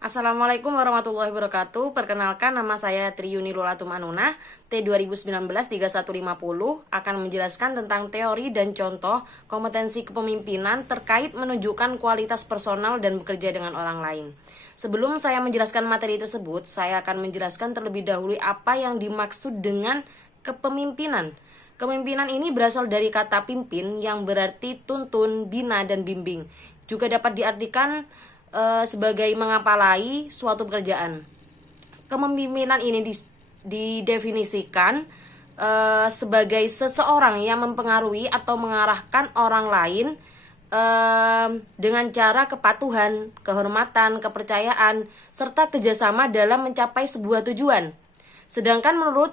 Assalamualaikum warahmatullahi wabarakatuh. Perkenalkan, nama saya Triyuni Lulatum Anunah, T 2019-3150, akan menjelaskan tentang teori dan contoh kompetensi kepemimpinan terkait menunjukkan kualitas personal dan bekerja dengan orang lain. Sebelum saya menjelaskan materi tersebut, saya akan menjelaskan terlebih dahulu apa yang dimaksud dengan kepemimpinan. Kepemimpinan ini berasal dari kata pimpin yang berarti tuntun, bina, dan bimbing. Juga dapat diartikan sebagai mengapalai suatu pekerjaan. Kepemimpinan ini didefinisikan sebagai seseorang yang mempengaruhi atau mengarahkan orang lain dengan cara kepatuhan, kehormatan, kepercayaan, serta kerjasama dalam mencapai sebuah tujuan. Sedangkan menurut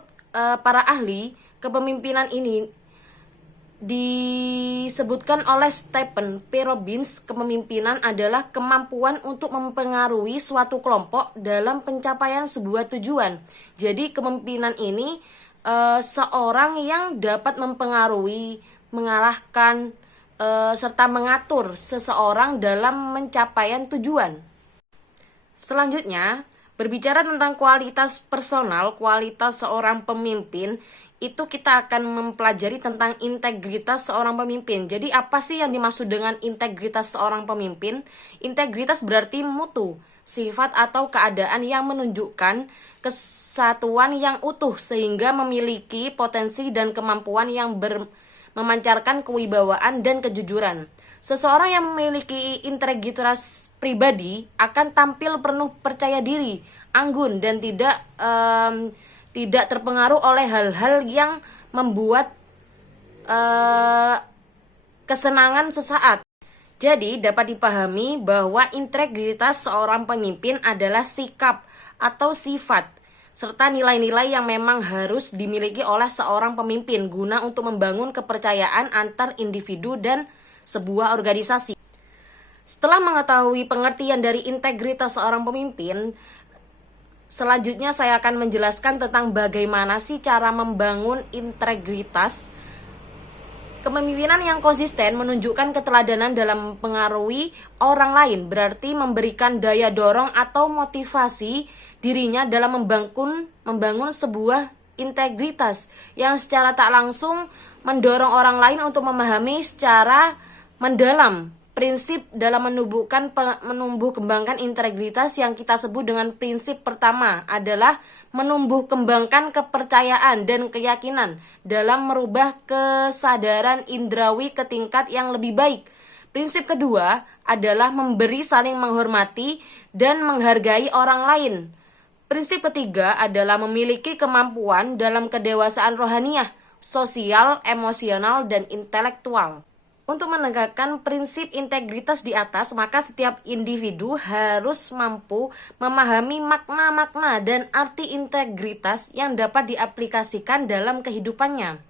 para ahli, kepemimpinan ini disebutkan oleh Stephen P. Robbins, kepemimpinan adalah kemampuan untuk mempengaruhi suatu kelompok dalam pencapaian sebuah tujuan. Jadi kepemimpinan ini seorang yang dapat mempengaruhi, mengarahkan, serta mengatur seseorang dalam pencapaian tujuan. Selanjutnya, berbicara tentang kualitas personal, kualitas seorang pemimpin, itu kita akan mempelajari tentang integritas seorang pemimpin. Jadi apa sih yang dimaksud dengan integritas seorang pemimpin? Integritas berarti mutu, sifat atau keadaan yang menunjukkan kesatuan yang utuh sehingga memiliki potensi dan kemampuan yang memancarkan kewibawaan dan kejujuran. Seseorang yang memiliki integritas pribadi akan tampil penuh percaya diri, anggun, dan tidak terpengaruh oleh hal-hal yang membuat kesenangan sesaat. Jadi dapat dipahami bahwa integritas seorang pemimpin adalah sikap atau sifat serta nilai-nilai yang memang harus dimiliki oleh seorang pemimpin guna untuk membangun kepercayaan antar individu dan sebuah organisasi. Setelah mengetahui pengertian dari integritas seorang pemimpin, selanjutnya saya akan menjelaskan tentang bagaimana sih cara membangun integritas. Kepemimpinan yang konsisten menunjukkan keteladanan dalam mempengaruhi orang lain, berarti memberikan daya dorong atau motivasi dirinya dalam membangun sebuah integritas yang secara tak langsung mendorong orang lain untuk memahami secara mendalam prinsip dalam menumbuh kembangkan integritas yang kita sebut dengan prinsip pertama adalah menumbuh kembangkan kepercayaan dan keyakinan dalam merubah kesadaran indrawi ke tingkat yang lebih baik. Prinsip kedua adalah memberi saling menghormati dan menghargai orang lain. Prinsip ketiga adalah memiliki kemampuan dalam kedewasaan rohaniah, sosial, emosional, dan intelektual. Untuk menegakkan prinsip integritas di atas, maka setiap individu harus mampu memahami makna-makna dan arti integritas yang dapat diaplikasikan dalam kehidupannya.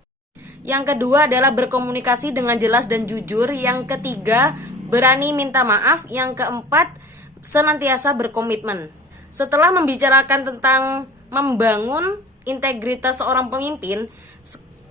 Yang kedua adalah berkomunikasi dengan jelas dan jujur. Yang ketiga, berani minta maaf. Yang keempat, senantiasa berkomitmen. Setelah membicarakan tentang membangun integritas seorang pemimpin,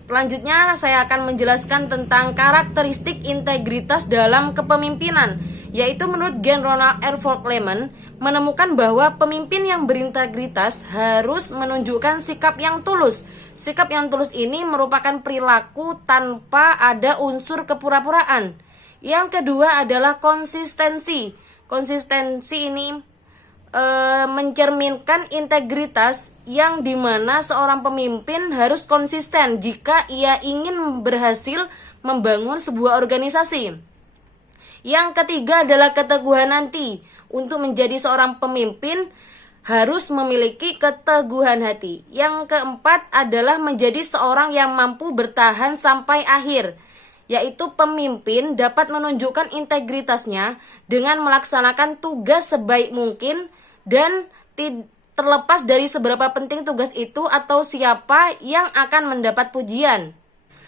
selanjutnya saya akan menjelaskan tentang karakteristik integritas dalam kepemimpinan, yaitu menurut Gen Ronald Erfurt Lehman menemukan bahwa pemimpin yang berintegritas harus menunjukkan sikap yang tulus. Sikap yang tulus ini merupakan perilaku tanpa ada unsur kepura-puraan. Yang kedua adalah konsistensi. Konsistensi ini mencerminkan integritas yang dimana seorang pemimpin harus konsisten jika ia ingin berhasil membangun sebuah organisasi. Yang ketiga adalah keteguhan hati. Untuk menjadi seorang pemimpin harus memiliki keteguhan hati. Yang keempat adalah menjadi seorang yang mampu bertahan sampai akhir, yaitu pemimpin dapat menunjukkan integritasnya dengan melaksanakan tugas sebaik mungkin dan terlepas dari seberapa penting tugas itu atau siapa yang akan mendapat pujian.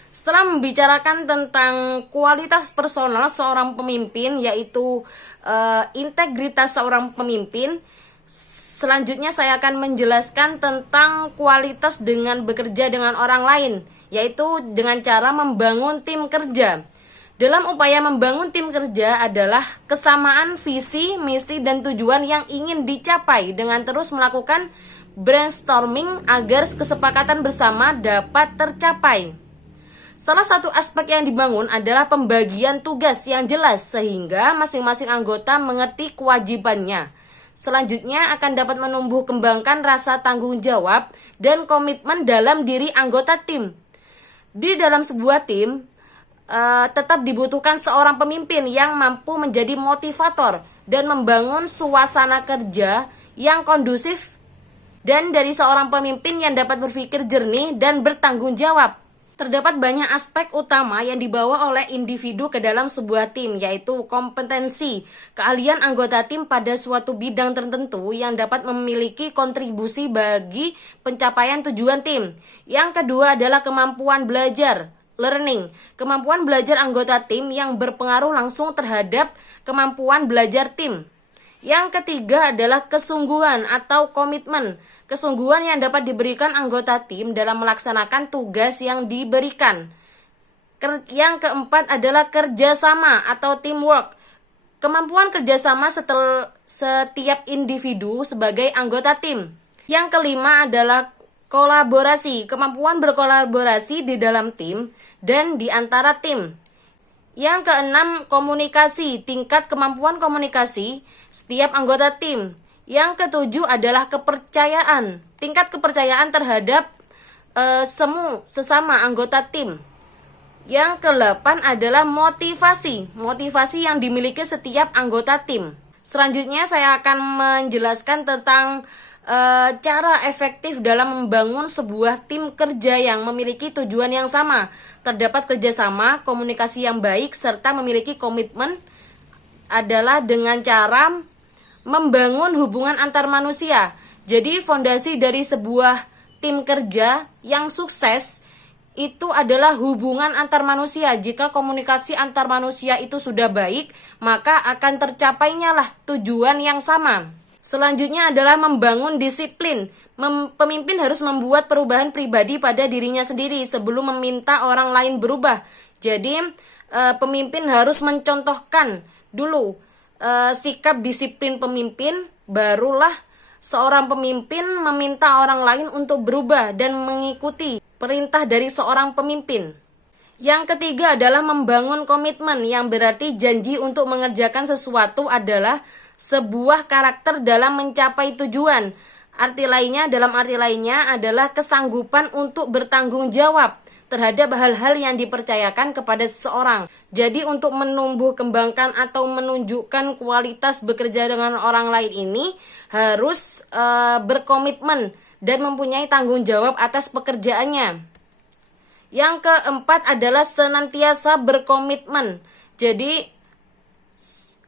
Setelah membicarakan tentang kualitas personal seorang pemimpin, yaitu integritas seorang pemimpin, selanjutnya saya akan menjelaskan tentang kualitas dengan bekerja dengan orang lain, yaitu dengan cara membangun tim kerja. Dalam upaya membangun tim kerja adalah kesamaan visi, misi, dan tujuan yang ingin dicapai dengan terus melakukan brainstorming agar kesepakatan bersama dapat tercapai. Salah satu aspek yang dibangun adalah pembagian tugas yang jelas sehingga masing-masing anggota mengerti kewajibannya. Selanjutnya akan dapat menumbuh kembangkan rasa tanggung jawab dan komitmen dalam diri anggota tim. Di dalam sebuah tim, tetap dibutuhkan seorang pemimpin yang mampu menjadi motivator dan membangun suasana kerja yang kondusif, dan dari seorang pemimpin yang dapat berpikir jernih dan bertanggung jawab. Terdapat banyak aspek utama yang dibawa oleh individu ke dalam sebuah tim, yaitu kompetensi, keahlian anggota tim pada suatu bidang tertentu yang dapat memiliki kontribusi bagi pencapaian tujuan tim. Yang kedua adalah kemampuan belajar, learning, kemampuan belajar anggota tim yang berpengaruh langsung terhadap kemampuan belajar tim. Yang ketiga adalah kesungguhan atau komitmen, kesungguhan yang dapat diberikan anggota tim dalam melaksanakan tugas yang diberikan. Yang keempat adalah kerjasama atau teamwork, kemampuan kerjasama setiap individu sebagai anggota tim. Yang kelima adalah kolaborasi, kemampuan berkolaborasi di dalam tim dan di antara tim. Yang keenam, komunikasi, tingkat kemampuan komunikasi setiap anggota tim. Yang ketujuh adalah kepercayaan, tingkat kepercayaan terhadap sesama anggota tim. Yang kedelapan adalah motivasi, motivasi yang dimiliki setiap anggota tim. Selanjutnya saya akan menjelaskan tentang cara efektif dalam membangun sebuah tim kerja yang memiliki tujuan yang sama. Terdapat kerjasama, komunikasi yang baik, serta memiliki komitmen adalah dengan cara membangun hubungan antar manusia. Jadi fondasi dari sebuah tim kerja yang sukses itu adalah hubungan antar manusia. Jika komunikasi antar manusia itu sudah baik, maka akan tercapainya lah tujuan yang sama. Selanjutnya adalah membangun disiplin. Pemimpin harus membuat perubahan pribadi pada dirinya sendiri sebelum meminta orang lain berubah. Jadi pemimpin harus mencontohkan dulu sikap disiplin pemimpin, barulah seorang pemimpin meminta orang lain untuk berubah dan mengikuti perintah dari seorang pemimpin. Yang ketiga adalah membangun komitmen, yang berarti janji untuk mengerjakan sesuatu adalah sebuah karakter dalam mencapai tujuan. Dalam arti lainnya adalah kesanggupan untuk bertanggung jawab terhadap hal-hal yang dipercayakan kepada seseorang. Jadi untuk menumbuh kembangkan atau menunjukkan kualitas bekerja dengan orang lain ini harus berkomitmen dan mempunyai tanggung jawab atas pekerjaannya. Yang keempat adalah senantiasa berkomitmen. Jadi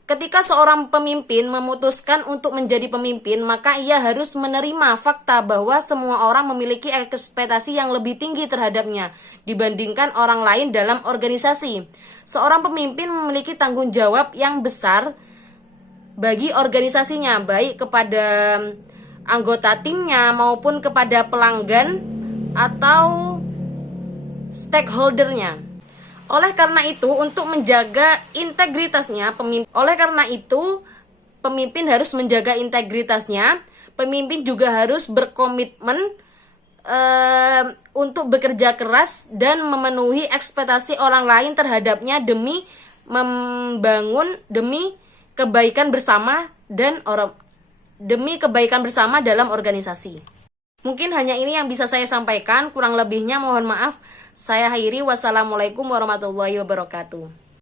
ketika seorang pemimpin memutuskan untuk menjadi pemimpin, maka ia harus menerima fakta bahwa semua orang memiliki ekspektasi yang lebih tinggi terhadapnya dibandingkan orang lain dalam organisasi. Seorang pemimpin memiliki tanggung jawab yang besar bagi organisasinya, baik kepada anggota timnya maupun kepada pelanggan atau stakeholdernya. Oleh karena itu, untuk menjaga integritasnya, pemimpin harus menjaga integritasnya. Pemimpin juga harus berkomitmen untuk bekerja keras dan memenuhi ekspektasi orang lain terhadapnya demi kebaikan bersama dalam organisasi. Mungkin hanya ini yang bisa saya sampaikan, kurang lebihnya mohon maaf. Saya akhiri, wassalamualaikum warahmatullahi wabarakatuh.